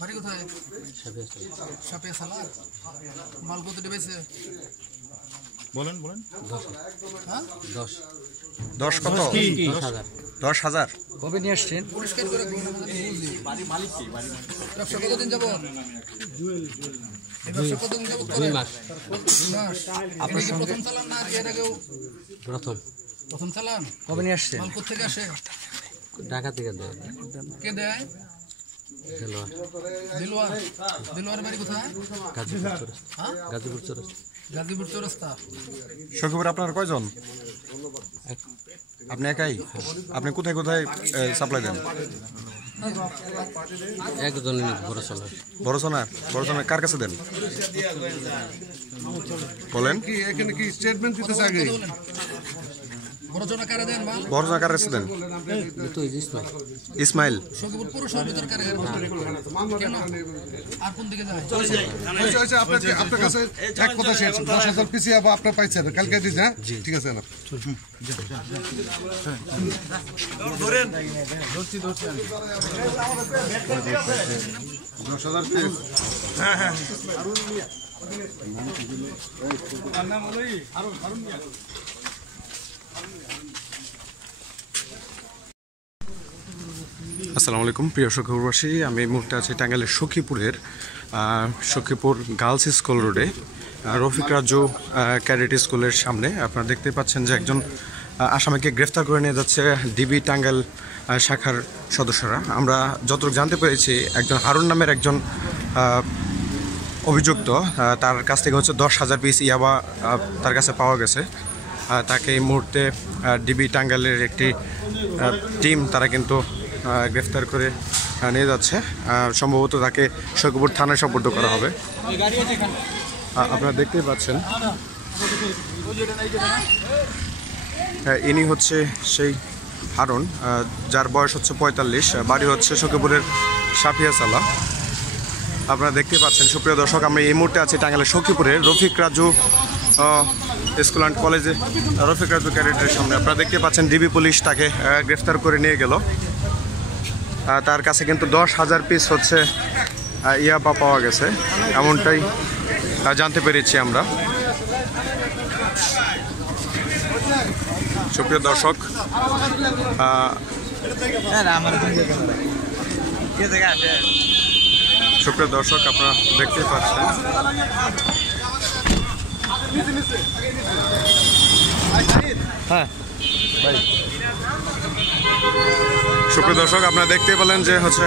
বাড়ি কোথায়? সাপিয়া সালা। মাল কত দিবেছে? বলেন বলেন। 10 কত? 10,000। কবে নিয়ে আসছেন? পরিষ্কার করে ব্যবসা কতদিন যাব? ব্যবসা কতদিন যাব? 2 মাস। আপনি কি প্রথম চালান না এর আগেও? প্রথম চালান। কবে নিয়ে আসছেন? মাল কোথা থেকে আসে? ঢাকা থেকে দেয়। কে দেয়? দিলওয়ার বাড়ি কোথায়? গাজীপুর চৌরাস্তা। গাজীপুর চৌরাস্তা। সখীপুর আপনার কয়জন? আপনি একাই? আপনি কোথায় কোথায় সাপ্লাই দেন? একজনই বড় কার কাছে দেন বলেন? কি এখানে কি স্টেটমেন্ট দিতেছে আগে? বড়জনা কারে দেন মাল? বড়জনা কার কাছে দেন? ইসমাইল। সখীপুর পুরসভার ভিতর কারে দেন? আর কোন দিকে যায়? আপনার কাছে এক কথা শেষ 10,000 পিসি আপনার পাইছেন কালকে দিস। হ্যাঁ ঠিক আছে না ধরেন 10,000 পিস। হ্যাঁ হ্যাঁ আসসালামু আলাইকুম প্রিয় সখীপুরবাসী, আমি এই মুহূর্তে আছি টাঙ্গাইলের সখীপুর গার্লস স্কুল রোডে রফিক রাজু ক্যাডেট স্কুলের সামনে। আপনারা দেখতে পাচ্ছেন যে একজন আসামিকে গ্রেফতার করে নিয়ে যাচ্ছে ডিবি টাঙ্গাইল শাখার সদস্যরা। আমরা যতটুকু জানতে পেরেছি একজন হারুন নামের একজন অভিযুক্ত, তার কাছ থেকে হচ্ছে 10,000 পিস ইয়াবা তার কাছে পাওয়া গেছে। তাকে এই মুহূর্তে ডিবি টাঙ্গাইলের একটি টিম তারা কিন্তু গ্রেফতার করে নিয়ে যাচ্ছে। সম্ভবত তাকে সখীপুর থানায় সোপর্দ করা হবে। আপনারা দেখতেই পাচ্ছেন ইনি হচ্ছে সেই হারুন, যার বয়স হচ্ছে 45, বাড়ি হচ্ছে সখীপুরের সাপিয়া সালা। আপনারা দেখতেই পাচ্ছেন সুপ্রিয় দর্শক, আমরা এই মুহূর্তে আছি টাঙ্গাইলের সখীপুরের রফিক রাজু স্কুল অ্যান্ড কলেজে, রফিক রাজু ক্যাডেটের সামনে। আপনারা দেখতে পাচ্ছেন ডিবি পুলিশ তাকে গ্রেফতার করে নিয়ে গেল। তার কাছে কিন্তু 10,000 পিস হচ্ছে ইয়াবা পাওয়া গেছে, এমনটাই জানতে পেরেছি আমরা। সুপ্রিয় দর্শক, আপনারা দেখতেই পাচ্ছেন সুপ্রিয় দর্শক, আপনারা দেখতে পেলেন যে হচ্ছে